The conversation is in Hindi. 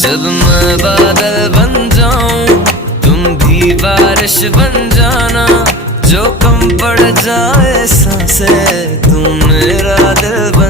जब मैं बादल बन जाऊं तुम भी बारिश बन जाना, जो कम पड़ जाए सांसें तुम मेरा दिल बन